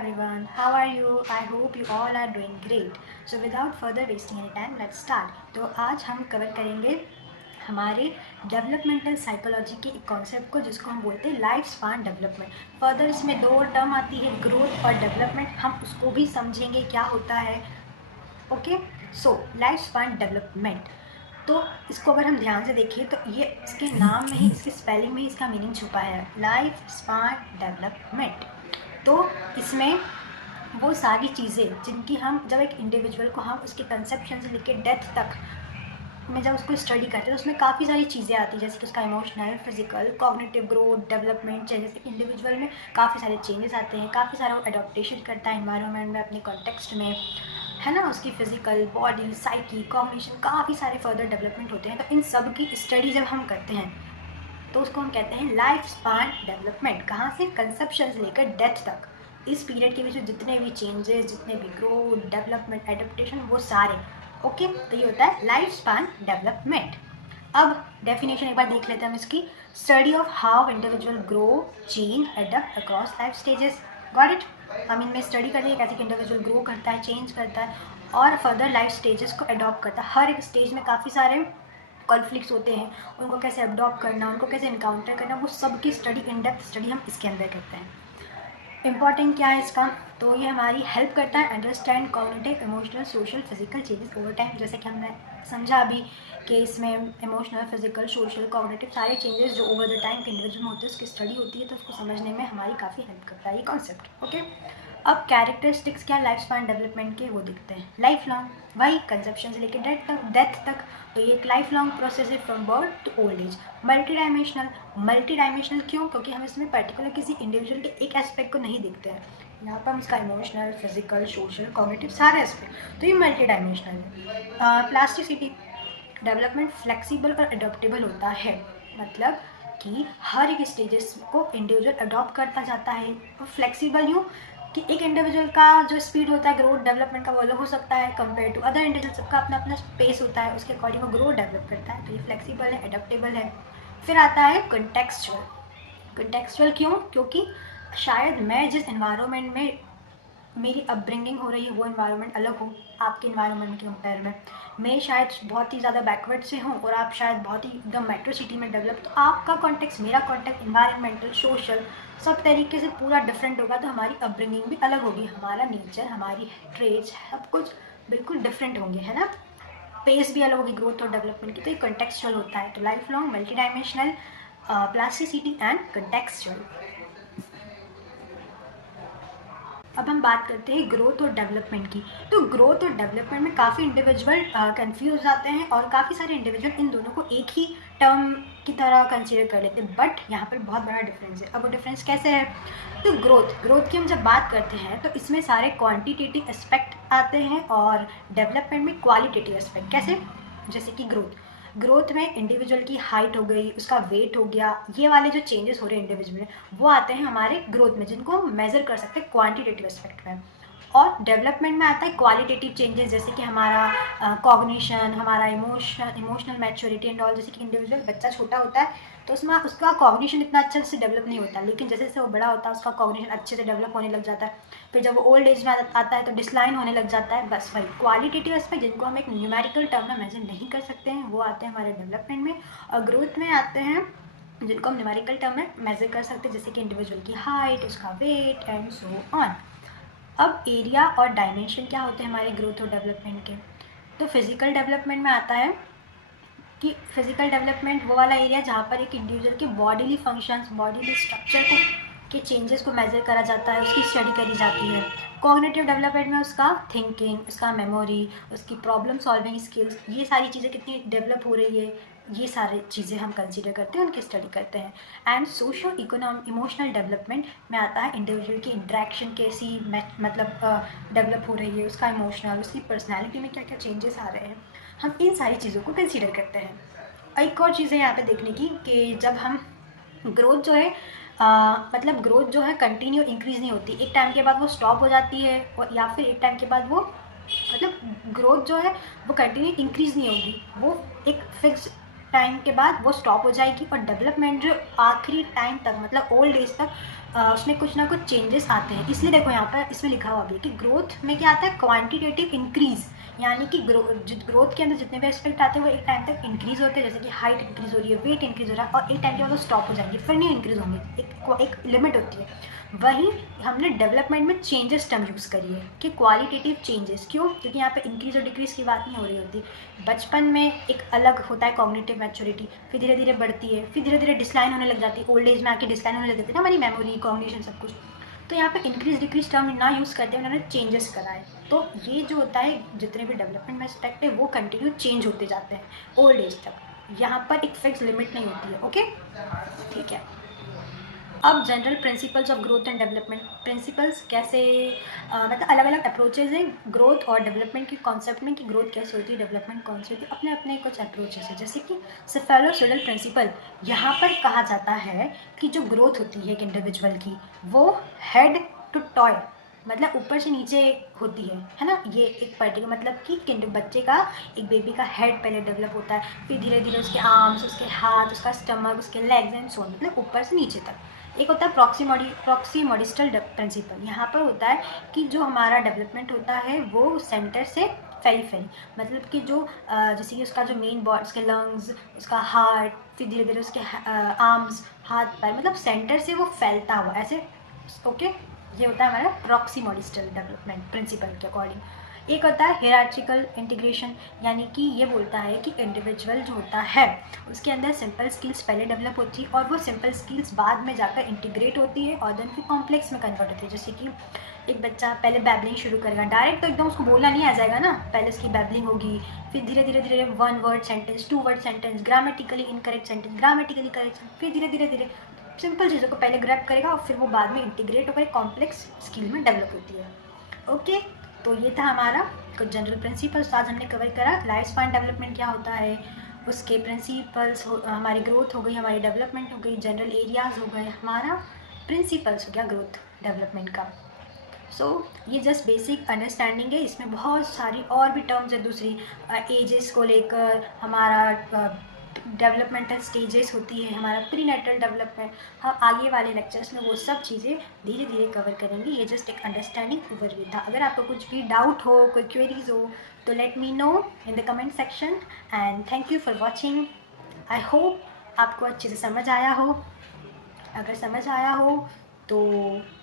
everyone, how are you? I hope you all are doing great. So without further wasting any time, let's start. तो आज हम cover करेंगे हमारे developmental psychology के एक concept को जिसको हम बोलते हैं लाइफ स्पान डेवलपमेंट. फर्दर इसमें दो टर्म आती है, ग्रोथ और डेवलपमेंट. हम उसको भी समझेंगे क्या होता है. Okay, so life span development. तो इसको अगर हम ध्यान से देखें तो ये इसके नाम में ही, इसके स्पेलिंग में ही इसका मीनिंग छुपा है, लाइफ स्पान डेवलपमेंट. तो इसमें वो सारी चीज़ें जिनकी हम जब एक इंडिविजुअल को हम उसके कंसेप्शन से लेकर डेथ तक में जब उसको स्टडी करते हैं तो उसमें काफ़ी सारी चीज़ें आती हैं, जैसे कि उसका emotional, physical, cognitive growth, development changes. Individual में काफ़ी सारे चेंजेस आते हैं, काफ़ी सारा वो अडॉप्टेशन करता है एनवायरनमेंट में, अपने कॉन्टेक्स्ट में, है ना. उसकी फिजिकल बॉडी, साइकी, कॉग्निशन, काफ़ी सारे फर्दर डेवलपमेंट होते हैं. तो इन सब की स्टडी जब हम करते हैं तो उसको हम कहते हैं लाइफ स्पान डेवलपमेंट. कहाँ से? कंसेप्शन से लेकर डेथ तक. इस पीरियड के बीच में जितने भी चेंजेस, जितने भी ग्रोथ, डेवलपमेंट, एडेप्टेशन, वो सारे. ओके, तो ये होता है लाइफ स्पान डेवलपमेंट. अब डेफिनेशन एक बार देख लेते हैं हम इसकी. Study of how individual grow, change, adapt across life stages. Got it. हम इनमें स्टडी करते हैं कैसे इंडिविजुअल ग्रो करता है, चेंज करता है और फर्दर लाइफ स्टेजेस को अडॉप्ट करता है. हर एक स्टेज में काफ़ी सारे कॉन्फ्लिक्ट्स होते हैं, उनको कैसे अडॉप्ट करना, उनको कैसे इनकाउंटर करना, वो सब की स्टडी, इन डेप्थ स्टडी हम इसके अंदर करते हैं. इम्पॉर्टेंट क्या है इसका? तो ये हमारी हेल्प करता है understand cognitive, emotional, social, physical changes over time. जैसे कि हमने समझा अभी कि इसमें इमोशनल, फिजिकल, सोशल, कॉग्निटिव सारे चेंजेस जो ओवर द टाइम के इंडिविजुअल में होते हैं उसकी स्टडी होती है, तो उसको समझने में हमारी काफ़ी हेल्प करता है ये कॉन्सेप्ट. ओके, अब कैरेक्टरिस्टिक्स क्या लाइफ स्पान डेवलपमेंट के वो दिखते हैं. लाइफ लॉन्ग, वही कंसेप्शन से लेकर डेथ तक. तो ये एक लाइफ लॉन्ग प्रोसेस है from birth to old age. Multi dimensional क्यों? क्योंकि हम इसमें पर्टिकुलर किसी इंडिविजुअल के एक एस्पेक्ट को नहीं देखते हैं. यहाँ पर हम इसका इमोशनल, फिजिकल, सोशल, कॉग्निटिव सारे एस्पेक्ट, तो ये मल्टी डायमेंशनल है. प्लास्टिसिटी डेवलपमेंट फ्लेक्सिबल और अडॉप्टेबल होता है, मतलब कि हर एक स्टेजेस को इंडिविजुअल अडॉप्ट करता जाता है. और फ्लेक्सिबल यूँ कि एक इंडिविजुअल का जो स्पीड होता है ग्रोथ डेवलपमेंट का वो अलग हो सकता है कंपेयर टू अदर इंडिविजुअल. सबका अपना अपना स्पेस होता है, उसके अकॉर्डिंग वो ग्रोथ डेवलप करता है. तो ये फ्लेक्सिबल है, अडॉप्टेबल है. फिर आता है कंटेक्सचुअल क्यों? क्योंकि शायद मैं जिस इन्वायरमेंट में मेरी अपब्रिंगिंग हो रही है वो इन्वायरमेंट अलग हो आपके इन्वायरमेंट के कंपेयर में. मैं शायद बहुत ही ज़्यादा बैकवर्ड से हूँ और आप शायद बहुत ही एकदम मेट्रो सिटी में डेवलप. तो आपका कॉन्टेक्स्ट, मेरा कॉन्टेक्स्ट, इन्वायरमेंटल, सोशल, सब तरीके से पूरा डिफरेंट होगा. तो हमारी अपब्रिंगिंग भी अलग होगी, हमारा नेचर, हमारी ट्रेड्स, सब कुछ बिल्कुल डिफरेंट होंगे, है ना. पेस भी अलग होगी ग्रोथ और डेवलपमेंट की. तो ये कंटेक्सचुअल होता है. तो life long, multi dimensional, plasticity and contextual. अब हम बात करते हैं ग्रोथ और डेवलपमेंट की. तो ग्रोथ और डेवलपमेंट में काफ़ी इंडिविजुअल कंफ्यूज हो जाते हैं और काफ़ी सारे इंडिविजुअल इन दोनों को एक ही टर्म की तरह कंसीडर कर लेते हैं. बट यहाँ पर बहुत बड़ा डिफरेंस है. अब वो डिफरेंस कैसे है? तो ग्रोथ की हम जब बात करते हैं तो इसमें सारे क्वांटिटेटिव एस्पेक्ट आते हैं और डेवलपमेंट में क्वालिटेटिव एस्पेक्ट. कैसे? जैसे कि ग्रोथ में इंडिविजुअल की हाइट हो गई, उसका वेट हो गया, ये वाले जो चेंजेस हो रहे हैं इंडिविजुअल में वो आते हैं हमारे ग्रोथ में, जिनको हम मेज़र कर सकते हैं क्वांटिटेटिव एस्पेक्ट में. और डेवलपमेंट में आता है क्वालिटेटिव चेंजेस, जैसे कि हमारा कॉग्निशन, हमारा इमोशनल मैच्योरिटी एंड ऑल. जैसे कि इंडिविजुअल बच्चा छोटा होता है तो उसमें उसका कॉग्निशन इतना अच्छे से डेवलप नहीं होता, लेकिन जैसे जैसे वो बड़ा होता है उसका कॉग्निशन अच्छे से डेवलप होने लग जाता है. फिर जब वो ओल्ड एज में आता है तो डिस्लाइन होने लग जाता है. बस वही क्वालिटेटिव एस्पेक्ट जिनको हम एक न्यूमेरिकल टर्म में मेजर नहीं कर सकते हैं वो आते हैं हमारे डेवलपमेंट में. और ग्रोथ में आते हैं जिनको हम न्यूमेरिकल टर्म में मेजर कर सकते हैं, जैसे कि इंडिविजुअल की हाइट, उसका वेट एंड सो ऑन. अब एरिया और डायमेंशन क्या होते हैं हमारे ग्रोथ और डेवलपमेंट के? तो फिजिकल डेवलपमेंट में आता है कि फिजिकल डेवलपमेंट वो वाला एरिया जहाँ पर एक इंडिविजुअल के बॉडीली फंक्शंस, बॉडीली स्ट्रक्चर को के चेंजेस को मेजर करा जाता है, उसकी स्टडी करी जाती है. कॉग्निटिव डेवलपमेंट में उसका थिंकिंग, उसका मेमोरी, उसकी प्रॉब्लम सॉल्विंग स्किल्स, ये सारी चीज़ें कितनी डेवलप हो रही है, ये सारी चीज़ें हम कंसीडर करते हैं, उनकी स्टडी करते हैं. एंड सोशल इमोशनल डेवलपमेंट में आता है इंडिविजुअल की इंटरेक्शन कैसी मतलब डेवलप हो रही है, उसका इमोशनल, उसकी पर्सनैलिटी में क्या क्या चेंजेस आ रहे हैं, हम इन सारी चीज़ों को कंसीडर करते हैं. एक और चीज़ है यहाँ पे देखने की कि जब हम ग्रोथ जो है मतलब ग्रोथ जो है कंटिन्यू इंक्रीज़ नहीं होती, एक टाइम के बाद वो स्टॉप हो जाती है, और या फिर एक टाइम के बाद वो मतलब ग्रोथ जो है वो कंटिन्यू इंक्रीज़ नहीं होगी, वो एक फिक्स टाइम के बाद वो स्टॉप हो जाएगी. और डेवलपमेंट जो आखिरी टाइम तक मतलब ओल्ड एज तक उसमें कुछ ना कुछ चेंजेस आते हैं। इसलिए देखो यहाँ पर इसमें लिखा हुआ भी है कि ग्रोथ में क्या आता है, क्वांटिटेटिव इंक्रीज, यानी कि ग्रोथ के अंदर जितने भी एस्पेक्ट आते हैं वो एक टाइम तक इंक्रीज होते हैं, जैसे कि हाइट इंक्रीज हो रही है, वेट इंक्रीज हो रहा है, और एक टाइम के बाद वो स्टॉप हो जाएंगे, फिर नहीं इंक्रीज होंगे, एक लिमिट होती है। वहीं हमने डेवलपमेंट में चेंजेस टर्म यूज़ करी है कि क्वालिटेटिव चेंजेस। क्यों? क्योंकि यहाँ पे इंक्रीज और डिक्रीज की बात नहीं हो रही होती। बचपन में एक अलग होता है कॉग्निटिव मैच्योरिटी, फिर धीरे धीरे बढ़ती है, फिर धीरे धीरे डिस्लाइन होने लग जाती है, ओल्ड एज में आके डिस्लाइन होने लग जाती है ना हमारी मेमोरी, कॉग्निशन, सब कुछ। तो यहाँ पे इंक्रीज डिक्रीज टर्म ना यूज़ करते हैं, उन्होंने चेंजेस करा है। तो ये जो होता है, जितने भी डेवलपमेंट में एस्पेक्ट है वो कंटिन्यू चेंज होते जाते हैं ओल्ड एज तक। यहाँ पर एक फिक्स लिमिट नहीं होती है। ओके, ठीक है। अब general principles of growth and development. Principles कैसे, मतलब अलग अलग अप्रोचेज हैं ग्रोथ और डेवलपमेंट के कॉन्सेप्ट में, कि ग्रोथ कैसे होती है, डेवलपमेंट कौन सी होती है, अपने अपने कुछ अप्रोचेस हैं। जैसे कि सेफेलोसोडल प्रिंसिपल, यहाँ पर कहा जाता है कि जो ग्रोथ होती है एक इंडिविजुअल की, वो हेड टू टॉय, मतलब ऊपर से नीचे होती है ना। ये एक पर्टिकुलर मतलब कि बच्चे का, एक बेबी का हेड पहले डेवलप होता है, फिर धीरे धीरे उसके आर्म्स, उसके हाथ, उसका स्टमक, उसके लेग्स एंड सो, मतलब ऊपर से नीचे तक। एक होता है प्रॉक्सीमोडिस्टल प्रिंसिपल। यहाँ पर होता है कि जो हमारा डेवलपमेंट होता है वो सेंटर से फेरीफेरी, मतलब कि जो जैसे कि उसका जो मेन बॉडी, उसके लंग्स, उसका हार्ट, फिर धीरे धीरे उसके आर्म्स, हाथ पैर, मतलब सेंटर से वो फैलता हुआ ऐसे। ओके, ये होता है हमारा प्रॉक्सीमोडिस्टल डेवलपमेंट प्रिंसिपल के अकॉर्डिंग। एक होता है हियरार्चिकल इंटीग्रेशन, यानी कि ये बोलता है कि इंडिविजुअल जो होता है उसके अंदर सिंपल स्किल्स पहले डेवलप होती है, और वो सिंपल स्किल्स बाद में जाकर इंटीग्रेट होती है और देन फिर कॉम्प्लेक्स में कन्वर्ट होती है। जैसे कि एक बच्चा पहले बैबलिंग शुरू करेगा, डायरेक्ट तो एकदम उसको बोलना नहीं आ जाएगा ना, पहले उसकी बैबलिंग होगी, फिर धीरे धीरे धीरे 1 word sentence, 2 word sentence, grammatically incorrect sentence, grammatically correct, फिर धीरे धीरे धीरे सिंपल चीज़ों को पहले ग्रैब करेगा और फिर वो बाद में इंटीग्रेट होकर कॉम्प्लेक्स स्किल में डेवलप होती है। ओके, तो ये था हमारा कुछ जनरल प्रिंसिपल्स आज हमने कवर करा। लाइफ स्पैन डेवलपमेंट क्या होता है, उसके प्रिंसिपल्स, हमारी ग्रोथ हो गई, हमारी डेवलपमेंट हो गई, जनरल एरियाज हो गए, हमारा प्रिंसिपल्स हो गया ग्रोथ डेवलपमेंट का। सो ये जस्ट बेसिक अंडरस्टैंडिंग है, इसमें बहुत सारी और भी टर्म्स है दूसरी, एजेस को लेकर, हमारा डेवलपमेंटल स्टेजेस होती है, हमारा प्रीनेटल डेवलपमेंट। हम आगे वाले लेक्चर्स में वो सब चीज़ें धीरे धीरे कवर करेंगे। ये जस्ट एक अंडरस्टैंडिंग ओवरव्यू था। अगर आपको कुछ भी डाउट हो, कोई क्वेरीज हो, तो let me know in the comment section. And thank you for watching. I hope आपको अच्छे से समझ आया हो। अगर समझ आया हो तो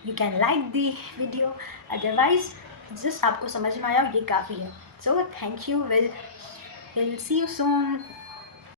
you can like the video, otherwise just आपको समझ में आया हो ये काफ़ी है। So thank you, will see you soon.